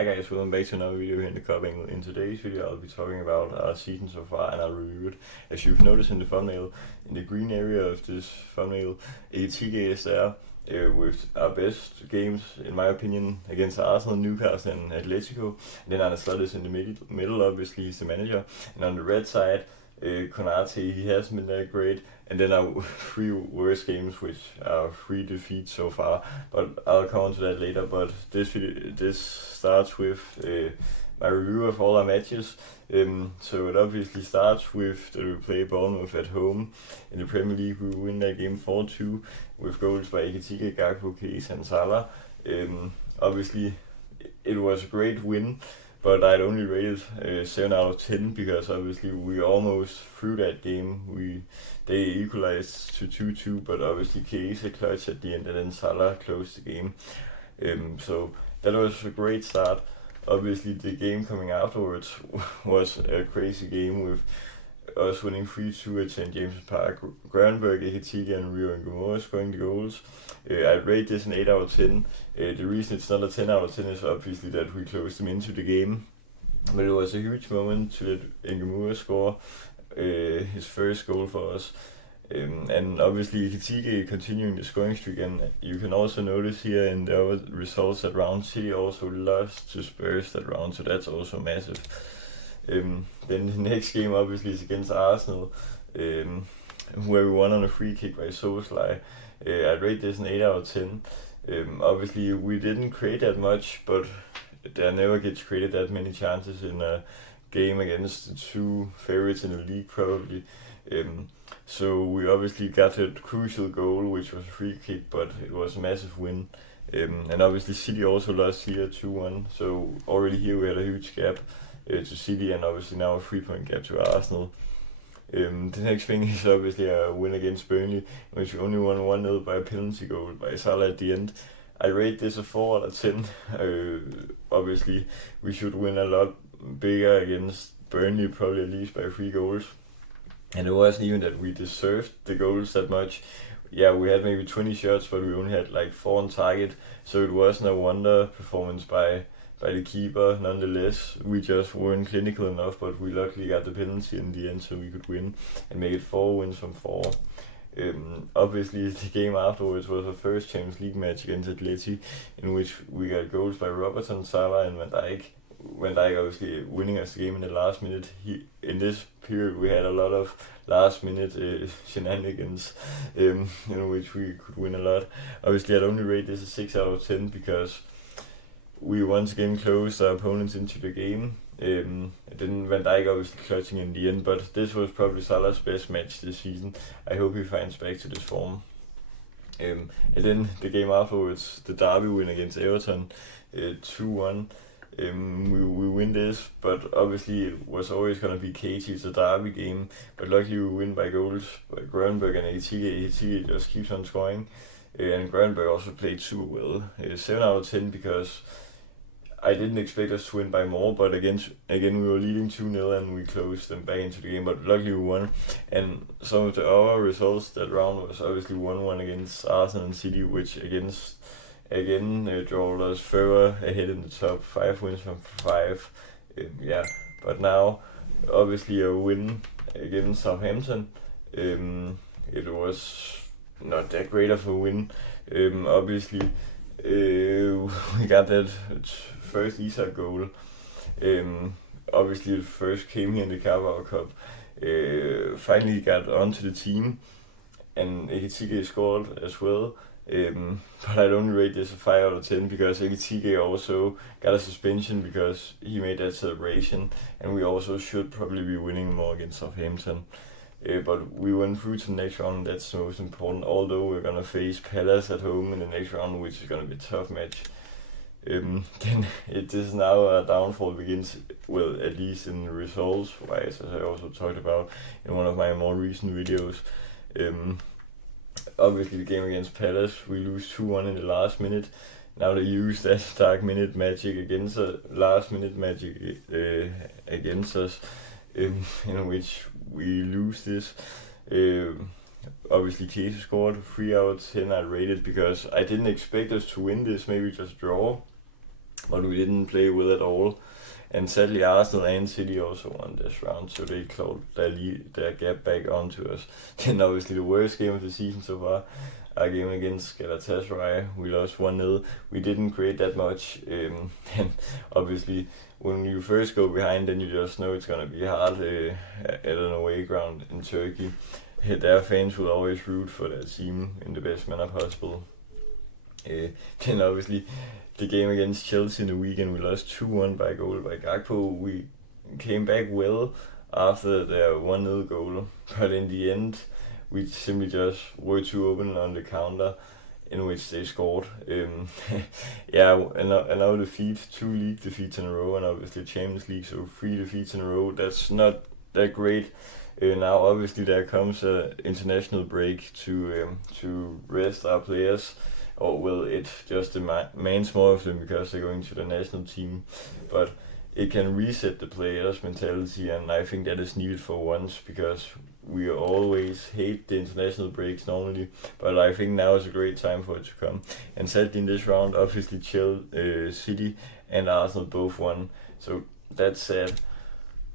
Hi guys, welcome back to another video here in the Cup Angle. In today's video I'll be talking about our season so far and I'll review it. As you've noticed in the thumbnail, in the green area of this thumbnail, ATG is there with our best games, in my opinion, against Arsenal, Newcastle and Atletico. And then Arne is in the middle, obviously he's the manager. And on the red side, Konate, he hasn't been that great. And then our three worst games, which are 3 defeats so far, but I'll come on to that later. But this starts with my review of all our matches. So it obviously starts with the play Bournemouth at home in the Premier League. We win that game 4-2 with goals by Ekitike, Gakpo, Keys and Salah. Obviously it was a great win, but I'd only rated 7 out of 10 because obviously we almost threw that game. They equalized to 2-2, but obviously Keita clutched at the end and then Salah closed the game. So that was a great start. Obviously the game coming afterwards was a crazy game with us winning 3-2 at St. James's Park. Gravenberch, Ekitike and Rio Ngomora scoring the goals. I'd rate this an 8 out of 10. The reason it's not a 10 out of 10 is obviously that we closed them into the game. But it was a huge moment to let Ngomora score his first goal for us. And obviously Ekitike continuing the scoring streak, and you can also notice here in the other results that round City also lost to Spurs that round, so that's also massive. Then the next game obviously is against Arsenal, where we won on a free kick by Soboslai. I'd rate this an 8 out of 10. Obviously we didn't create that much, but there never gets created that many chances in a game against the two favorites in the league probably. So we obviously got a crucial goal, which was a free kick, but it was a massive win. And obviously City also lost here 2-1, so already here we had a huge gap to City, and obviously now a 3-point gap to Arsenal. The next thing is obviously a win against Burnley, which we only won 1-0 by a penalty goal by Salah at the end. I rate this a 4 out of 10. Obviously we should win a lot bigger against Burnley, probably at least by 3 goals. And it wasn't even that we deserved the goals that much. Yeah, we had maybe 20 shots, but we only had like 4 on target, so it wasn't a wonder performance by the keeper. Nonetheless, we just weren't clinical enough, but we luckily got the penalty in the end so we could win and make it 4 wins from 4. Obviously the game afterwards was our first Champions League match against Atleti, in which we got goals by Robertson, Salah and Van Dijk. Van Dijk obviously winning us the game in the last minute. In this period we had a lot of last minute shenanigans in which we could win a lot. Obviously I'd only rate this a 6 out of 10 because we once again closed our opponents into the game. Then Van Dijk obviously clutching in the end, but this was probably Salah's best match this season. I hope he finds back to this form. And then the game afterwards, the derby win against Everton, 2-1. We win this, but obviously it was always going to be cagey. It's a derby game, but luckily we win by goals by Gravenberch and Ekitike. Ekitike just keeps on scoring, and Gravenberch also played super well. 7 out of 10 because I didn't expect us to win by more, but again we were leading 2-0 and we closed them back into the game, but luckily we won. And some of the other results that round was obviously 1-1 against Arsenal and City, which again draw us further ahead in the top. 5 wins from 5. But now obviously a win against Southampton. It was not that great of a win. Obviously we got that first Isak goal. Obviously it first came here in the Carabao Cup. Finally got onto the team, and Ekitike scored as well. But I'd only rate this a 5 out of 10 because Ekitike also got a suspension because he made that celebration, and we also should probably be winning more against Southampton. But we went through to the next round, that's the most important, although we're going to face Palace at home in the next round, which is going to be a tough match. Then it is now a downfall begins, well, at least in results wise, as I also talked about in one of my more recent videos. Obviously the game against Palace, we lose 2-1 in the last minute. Now they use that last minute magic against us, in which we lose this. Obviously Keita scored 3 out of 10. I rated because I didn't expect us to win this, maybe just draw. but we didn't play well at all. And sadly, Arsenal and City also won this round, so they clawed their gap back onto us. Then obviously the worst game of the season so far, our game against Galatasaray, we lost 1-0. We didn't create that much, and obviously when you first go behind, then you just know it's gonna be hard at an away ground in Turkey. Their fans will always root for their team in the best manner possible. Then obviously the game against Chelsea in the weekend, we lost 2-1 by a goal by Gakpo. We came back well after their 1-0 goal, but in the end we simply just were too open on the counter in which they scored. Another defeat, 2 league defeats in a row, and obviously Champions League, so 3 defeats in a row. That's not that great. Now obviously there comes an international break to rest our players, or will it just demands more of them because they're going to the national team, but it can reset the players' mentality, and I think that is needed for once, because we always hate the international breaks normally, but I think now is a great time for it to come. And sadly in this round, obviously City and Arsenal both won, so that's sad.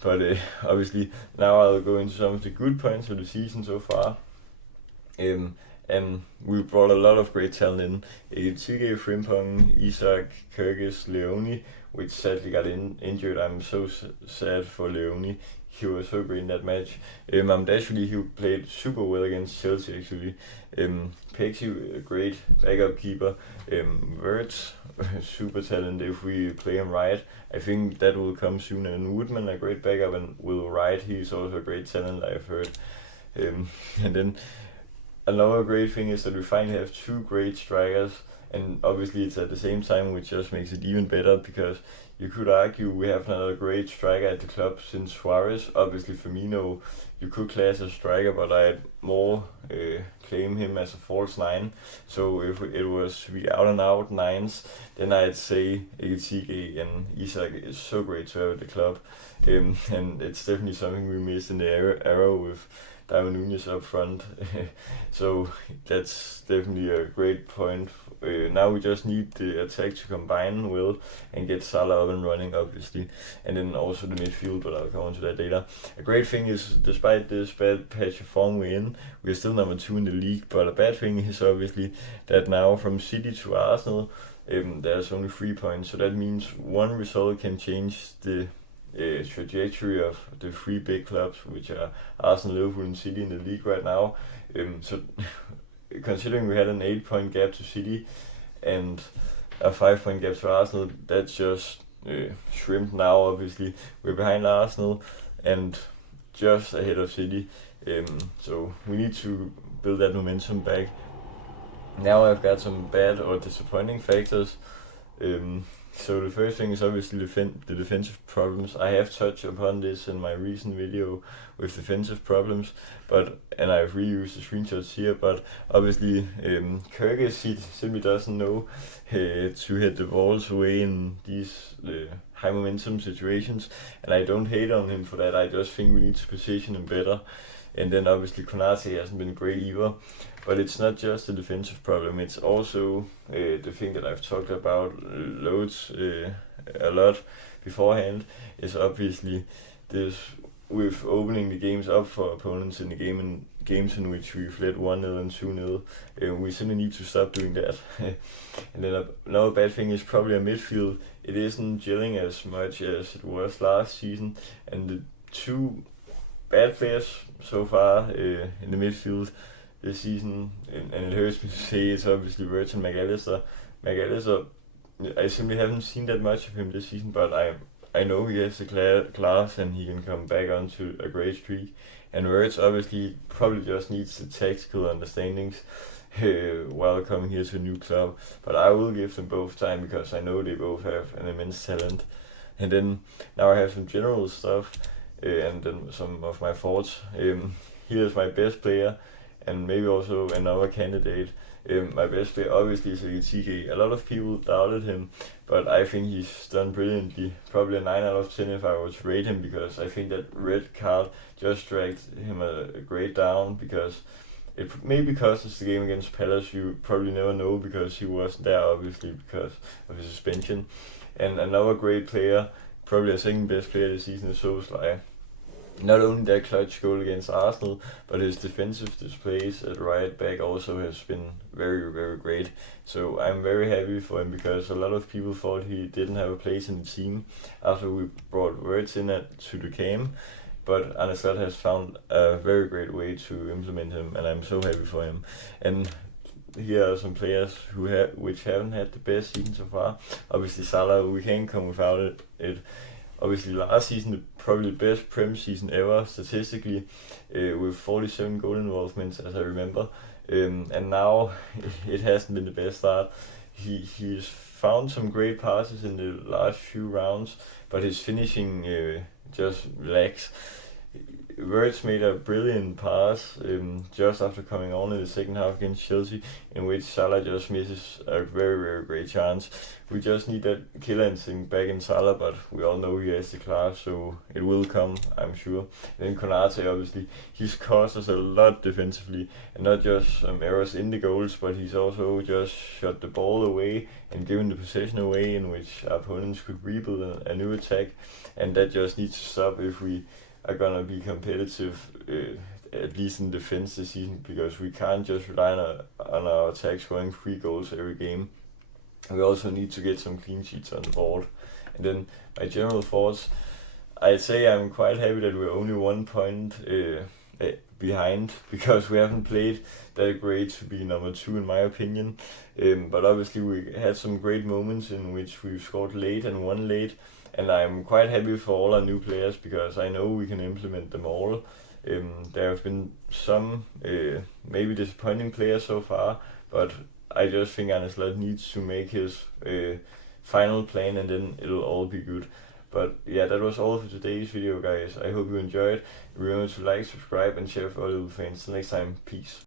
But obviously now I'll go into some of the good points of the season so far. And we brought a lot of great talent in. Tige, Frimpong, Isak, Kyrgyz, Leone, which sadly got injured. I'm so sad for Leone. He was so great in that match. Actually, he played super well against Chelsea actually. Pexi, a great backup keeper. Wirtz, super talent if we play him right. I think that will come soon. And Woodman, a great backup, and Will Wright, he's also a great talent, I've heard. And then another great thing is that we finally have 2 great strikers, and obviously it's at the same time, which just makes it even better, because you could argue we have another great striker at the club since Suarez. Obviously Firmino you could class as striker, but I'd more claim him as a false 9. So if it was to be out and out 9s, then I'd say Tige and Isak is so great to have at the club, and it's definitely something we missed in the era with Darwin Núñez up front. So that's definitely a great point. Now we just need the attack to combine well and get Salah up and running, obviously, and then also the midfield, but I'll come on to that later. A great thing is, despite this bad patch of form we're in, we're still number 2 in the league, but a bad thing is obviously that now from City to Arsenal, there's only 3 points, so that means one result can change the trajectory of the 3 big clubs, which are Arsenal, Liverpool and City in the league right now. So considering we had an 8-point gap to City and a 5-point gap to Arsenal, that's just shrimped now. Obviously we're behind Arsenal and just ahead of City, so we need to build that momentum back. Now I've got some bad or disappointing factors. So the first thing is obviously the defensive problems. I have touched upon this in my recent video with defensive problems, and I've reused the screenshots here, but obviously Kyrgyz simply doesn't know to hit the balls away in these high momentum situations, and I don't hate on him for that. I just think we need to position him better. And then obviously Konate hasn't been great either, but it's not just a defensive problem, it's also the thing that I've talked about loads a lot beforehand, is obviously this with opening the games up for opponents in the games in which we've led 1-0 and 2-0. We simply need to stop doing that. And then another bad thing is probably a midfield. It isn't gelling as much as it was last season, and the 2 bad players so far in the midfield this season, and it hurts me to say, it's obviously Wirtz and McAllister. I simply haven't seen that much of him this season, but I know he has the class and he can come back onto a great streak. And Wirtz obviously probably just needs the tactical understandings while coming here to a new club, but I will give them both time because I know they both have an immense talent. And then now I have some general stuff. And then some of my thoughts. Here's my best player, and maybe also another candidate. My best player obviously is Tige. A lot of people doubted him, but I think he's done brilliantly. Probably a 9 out of 10 if I was to rate him, because I think that red card just dragged him a grade down, because it maybe cost us the game against Palace. You probably never know because he wasn't there, obviously, because of his suspension. And another great player, probably a second best player this season, is Soboslai. Not only that clutch goal against Arsenal, but his defensive displays at right back also has been very, very great. So I'm very happy for him, because a lot of people thought he didn't have a place in the team after we brought Wirtz in to the camp. But Arne Slot has found a very great way to implement him, and I'm so happy for him. And here are some players which haven't had the best season so far. Obviously Salah, we can't come without it. Obviously last season, probably the best Prem season ever statistically, with 47 goal involvements, as I remember. And now it hasn't been the best start. He's found some great passes in the last few rounds, but his finishing just lacks. Wirtz made a brilliant pass just after coming on in the second half against Chelsea, in which Salah just misses a very, very great chance. We just need that killer instinct back in Salah, but we all know he has the class, so it will come, I'm sure. And then Konate, obviously, he's cost us a lot defensively, and not just some errors in the goals, but he's also just shot the ball away and given the possession away, in which opponents could rebuild a new attack, and that just needs to stop if we are gonna be competitive, at least in defense this season, because we can't just rely on our attack scoring 3 goals every game. We also need to get some clean sheets on the board. And then my general thoughts, I'd say I'm quite happy that we're only 1 point behind, because we haven't played that great to be number 2 in my opinion. But obviously we had some great moments in which we've scored late and won late. And I'm quite happy for all our new players, because I know we can implement them all. There have been some maybe disappointing players so far, but I just think Arne Slot needs to make his final plan, and then it'll all be good. But yeah, that was all for today's video, guys. I hope you enjoyed. Remember to like, subscribe, and share for all little fans. Till next time, peace.